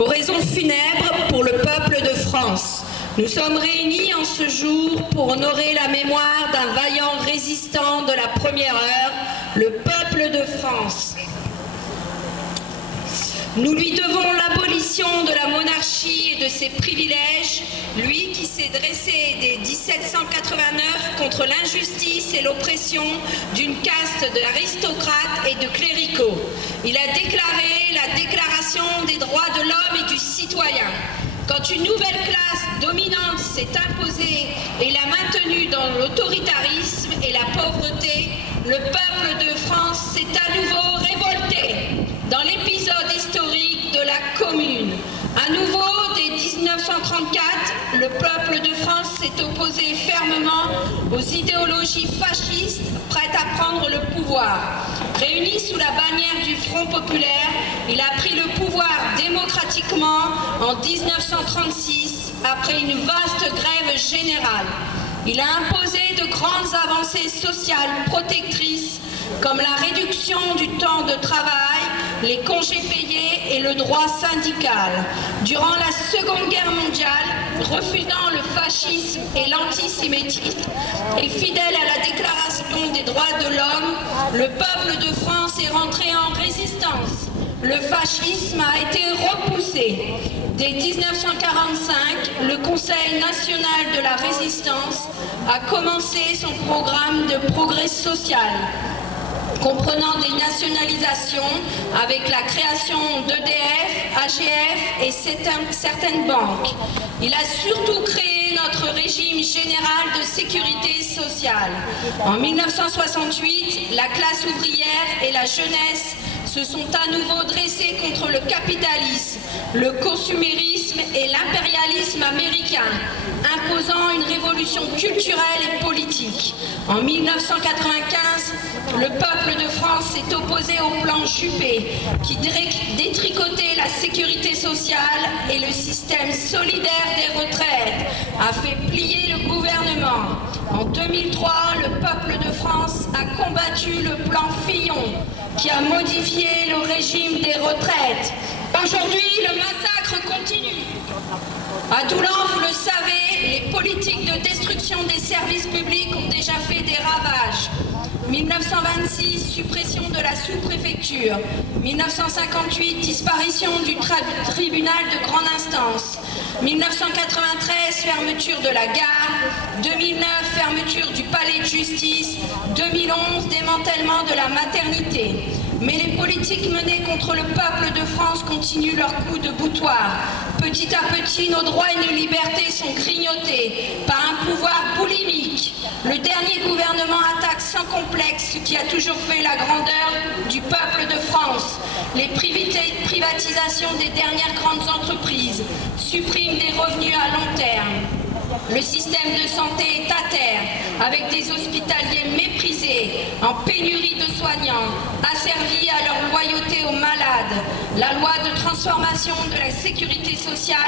Oraison funèbre pour le peuple de France. Nous sommes réunis en ce jour pour honorer la mémoire d'un vaillant résistant de la première heure, le peuple de France. Nous lui devons l'abolition de la monarchie et de ses privilèges, lui qui s'est dressé dès 1789 contre l'injustice et l'oppression d'une caste d'aristocrates et de cléricaux. Il a déclaré la Déclaration des droits de l'homme et du citoyen. Quand une nouvelle classe dominante s'est imposée et l'a maintenue dans l'autoritarisme et la pauvreté, le peuple de France s'est à nouveau révolté. Dans l'épisode historique de la Commune, à nouveau, dès 1934, le peuple de France s'est opposé fermement aux idéologies fascistes prêtes à prendre le pouvoir. Réuni sous la bannière du Front populaire, il a pris le pouvoir démocratiquement en 1936 après une vaste grève générale. Il a imposé de grandes avancées sociales protectrices comme la réduction du temps de travail, les congés payés et le droit syndical. Durant la Seconde Guerre mondiale, refusant le fascisme et l'antisémitisme et fidèle à la Déclaration des droits de l'homme, le peuple de France est rentré en résistance. Le fascisme a été repoussé. Dès 1945, le Conseil national de la résistance a commencé son programme de progrès social, comprenant des nationalisations avec la création d'EDF, AGF et certaines banques. Il a surtout créé notre régime général de sécurité sociale. En 1968, la classe ouvrière et la jeunesse se sont à nouveau dressés contre le capitalisme, le consumérisme et l'impérialisme américain, imposant une révolution culturelle et politique. En 1995, le peuple de France s'est opposé au plan Juppé, qui détricotait la sécurité sociale et le système solidaire des retraites, a fait plier le gouvernement. En 2003, le peuple de France a combattu le plan Fillon, qui a modifié le régime des retraites. Aujourd'hui, le massacre continue. À Doulan, vous le savez, les politiques de destruction des services publics ont déjà fait des ravages. 1926, suppression de la sous-préfecture. 1958, disparition du tribunal de grande instance. 1993, fermeture de la gare. 2009, fermeture du palais de justice. 2011, démantèlement de la maternité. Mais les politiques menées contre le peuple de France continuent leur coup de boutoir. Petit à petit, nos droits et nos libertés sont grignotés par un pouvoir boulimique. Le dernier gouvernement attaque sans complexe ce qui a toujours fait la grandeur du peuple de France. Les privatisations des dernières grandes entreprises suppriment des revenus à long terme. Le système de santé est à terre, avec des hospitaliers méprisés, en pénurie de soignants, asservis à leur loyauté aux malades. La loi de transformation de la sécurité sociale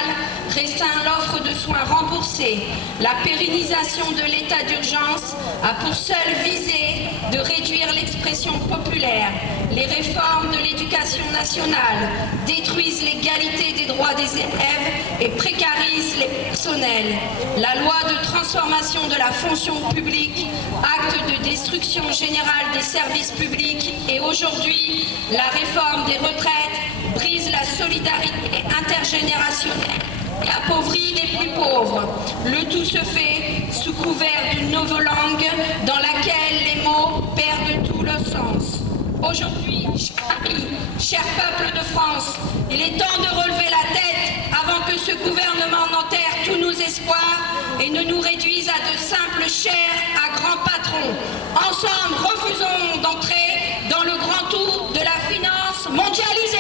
restreint l'offre de soins remboursés. La pérennisation de l'état d'urgence a pour seule visée de réduire l'expression populaire. Les réformes de l'éducation nationale détruisent l'égalité des droits des élèves et précarisent les personnels. La loi de transformation de la fonction publique, acte de destruction générale des services publics, et aujourd'hui, la réforme des retraites brise la solidarité intergénérationnelle et appauvrit les plus pauvres. Le tout se fait sous couvert d'une nouvelle langue dans laquelle les mots perdent tout leur sens. Aujourd'hui, chers amis, cher peuple de France, il est temps de relever la tête avant que ce gouvernement n'enterre tous nos espoirs et ne nous réduise à de simples chairs à grands patrons. Ensemble, refusons d'entrer dans le grand tour de la finance mondialisée.